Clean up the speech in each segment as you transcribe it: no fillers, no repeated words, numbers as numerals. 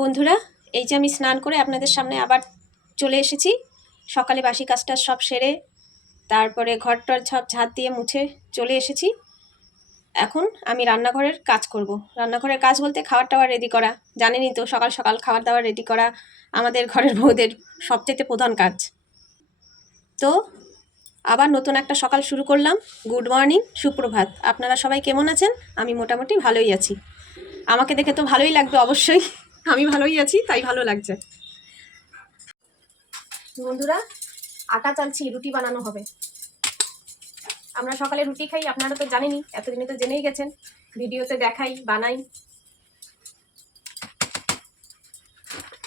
বন্ধুরা, এই যে আমি স্নান করে আপনাদের সামনে আবার চলে এসেছি। সকালে বাসি কাজটা সব সেরে তারপরে ঘরটর সব ঝাঁট দিয়ে মুছে চলে এসেছি। এখন আমি রান্নাঘরের কাজ করব। রান্নাঘরের কাজ বলতে খাবার টাবার রেডি করা। জানেনই তো, সকাল সকাল খাবার দাবার রেডি করা আমাদের ঘরের বউদের সবচেয়ে প্রধান কাজ। তো আবার নতুন একটা সকাল শুরু করলাম। গুড মর্নিং, সুপ্রভাত। আপনারা সবাই কেমন আছেন? আমি মোটামুটি ভালোই আছি। আমাকে দেখে তো ভালোই লাগবে অবশ্যই। আমি ভালোই আছি, তাই ভালো লাগছে। বন্ধুরা, আটা চালছি, রুটি বানানো হবে। আমরা সকালে রুটি খাই, আপনারা তো জানেনই, এতদিনে তো জেনেই গেছেন, ভিডিওতে দেখাই, বানাই।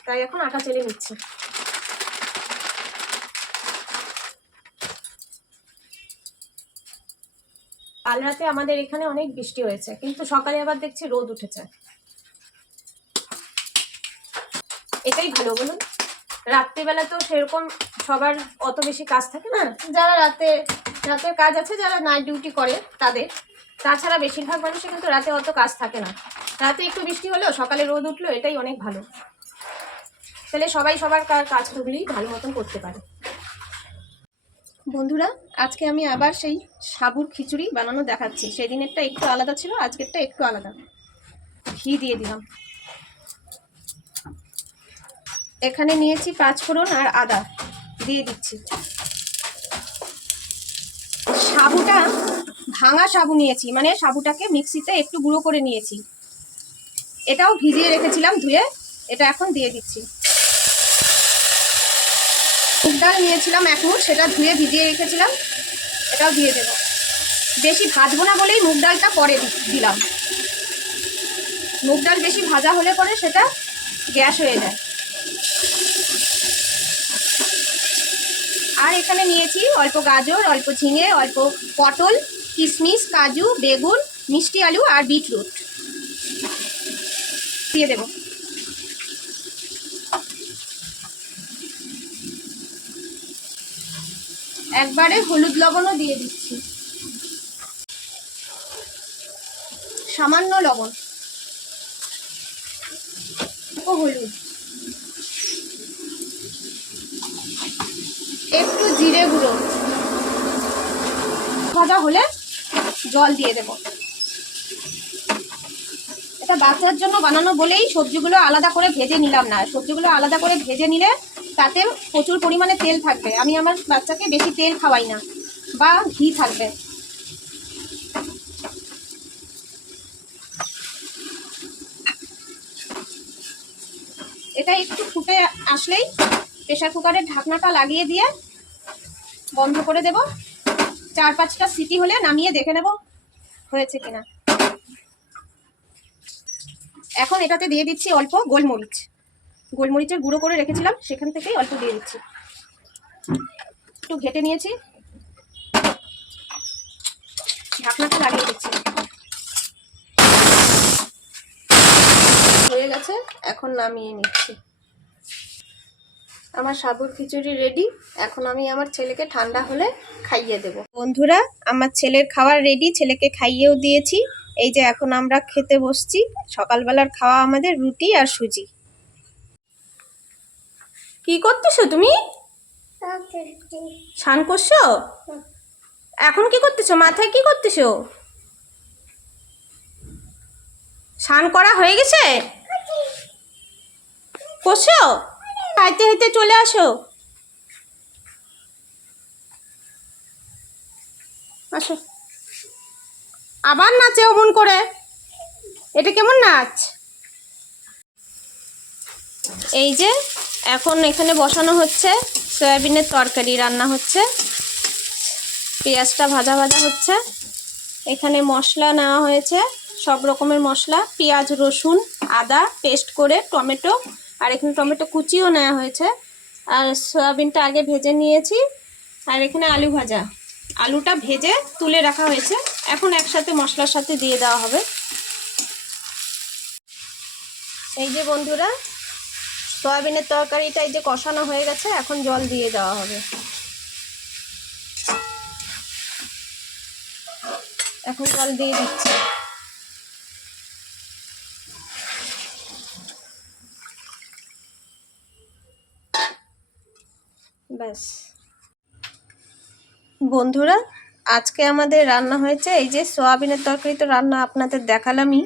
তাই এখন আটা চেলে নিচ্ছি। কাল রাতে আমাদের এখানে অনেক বৃষ্টি হয়েছে, কিন্তু সকালে আবার দেখছি রোদ উঠেছে। এটাই ভালো, বলুন। রাত্রিবেলা তো সেরকম সবার অত বেশি কাজ থাকে না, যারা রাতের কাজ আছে, যারা নাইট ডিউটি করে তাদের। তাছাড়া বেশিরভাগ মানুষের কিন্তু রাতে অত কাজ থাকে না। রাতে একটু বৃষ্টি হলো, সকালে রোদ উঠলো, এটাই অনেক ভালো। তাহলে সবাই সবার কাজগুলি ভালো মতন করতে পারে। বন্ধুরা, আজকে আমি আবার সেই সাবুর খিচুড়ি বানানো দেখাচ্ছি। সেদিনেরটা একটু আলাদা ছিল, আজকেরটা একটু আলাদা। ঘি দিয়ে দিলাম। এখানে নিয়েছি 5 ফোড়ন আর আদা দিয়ে দিচ্ছি। সাবুটা ভাঙা সাবু নিয়েছি, মানে সাবুটাকে মিক্সিতে একটু গুঁড়ো করে নিয়েছি। এটাও ভিজিয়ে রেখেছিলাম ধুয়ে, এটা এখন দিয়ে দিচ্ছি। মুগ ডাল নিয়েছিলাম 1 মুঠ, সেটা ধুয়ে ভিজিয়ে রেখেছিলাম, এটাও দিয়ে দেবো। বেশি ভাজবো না বলেই মুগ ডালটা পরে দিলাম। মুগ ডাল বেশি ভাজা হলে পরে সেটা গ্যাস হয়ে যায়। আর এখানে নিয়েছি অল্প গাজর, অল্প ঝিঙে, অল্প পটল, কিশমিশ, কাজু, বেগুন, মিষ্টি আলু আর বিটরুট দিয়ে দেব। একবারে হলুদ লবণও দিয়ে দিচ্ছি, সামান্য লবণ, ও হলুদ, একটু জিরে গুঁড়ো। ভাজা হলে জল দিয়ে দেব। এটা বাচ্চার জন্য বানানো বলেই সবজিগুলো আলাদা করে ভেজে নিলাম না। সবজিগুলো আলাদা করে ভেজে নিলে তাতে প্রচুর পরিমাণে তেল থাকবে। আমি আমার বাচ্চাকে বেশি তেল খাওয়াই না, বা ঘি থাকবে। এটা একটু ফুটে আসলেই প্রেসার কুকারের ঢাকনাটা লাগিয়ে দিয়ে বন্ধ করে দেব। 4-5টা সিটি হলে নামিয়ে দেখে নেব হয়েছে কিনা। এখন এটাতে দিয়ে দিচ্ছি অল্প গোলমরিচ। গোলমরিচের গুঁড়ো করে রেখেছিলাম, সেখান থেকেই অল্প দিয়ে দিচ্ছি। একটু ঘেটে নিয়েছি, ঢাকনাটা লাগিয়ে দিচ্ছি। হয়ে গেছে, এখন নামিয়ে নিচ্ছি। আমার সাবুর খিচুড়ি রেডি। এখন আমি আমার ছেলেকে ঠান্ডা হলে খাইয়ে দেব। বন্ধুরা, আমার ছেলের খাবার রেডি, ছেলেকে খাইয়েও দিয়েছি। এই যে এখন আমরা খেতে বসছি। সকালবেলার খাওয়া আমাদের রুটি আর সুজি। কি করতেছো তুমি? স্নান করছো? এখন কি করতেছো? মাথায় কি করতেছো? স্নান করা হয়ে গেছে? করছো? হাইতে হাইতে চলে আসো। আসো। আবার নাচে অমন করে, এটা কেমন নাচ? এই যে এখন এখানে বসানো হচ্ছে, সয়াবিনের তরকারি রান্না হচ্ছে। পেঁয়াজটা ভাজা ভাজা হচ্ছে। এখানে মশলা নেওয়া হয়েছে, সব রকমের মশলা, পেঁয়াজ, রসুন, আদা পেস্ট করে, টমেটো, আর এখানে টমেটো কুচিও নেওয়া হয়েছে। আর সয়াবিনটা আগে ভেজে নিয়েছি। আর এখানে আলু ভাজা, আলুটা ভেজে তুলে রাখা হয়েছে, এখন একসাথে মশলার সাথে দিয়ে দেওয়া হবে। এই যে বন্ধুরা, সয়াবিনের তরকারিটা এই যে কষানো হয়ে গেছে, এখন জল দিয়ে দেওয়া হবে। এখন জল দিয়ে দিচ্ছি। ব্যাস বন্ধুরা, আজকে আমাদের রান্না হয়েছে এই যে সোয়াবিনের তরকারি, তো রান্না আপনাদের দেখালামই।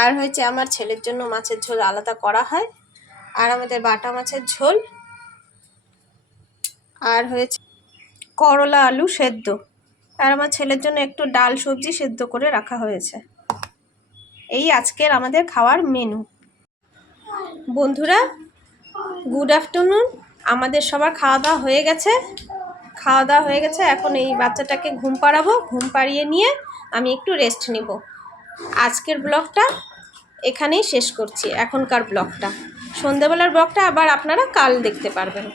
আর হয়েছে আমার ছেলের জন্য মাছের ঝোল আলাদা করা হয়, আর আমাদের বাটা মাছের ঝোল, আর হয়েছে করলা আলু সেদ্ধ, আর আমার ছেলের জন্য একটু ডাল সবজি সেদ্ধ করে রাখা হয়েছে। এই আজকের আমাদের খাওয়ার মেনু। বন্ধুরা গুড আফটারনুন। আমাদের সবার খাওয়া দাওয়া হয়ে গেছে। এখন এই বাচ্চাটাকে ঘুম পাড়াবো, ঘুম পাড়িয়ে নিয়ে আমি একটু রেস্ট নেব। আজকের ব্লগটা এখানেই শেষ করছি। এখনকার ব্লগটা, সন্ধ্যাবেলার ব্লগটা আবার আপনারা কাল দেখতে পারবেন।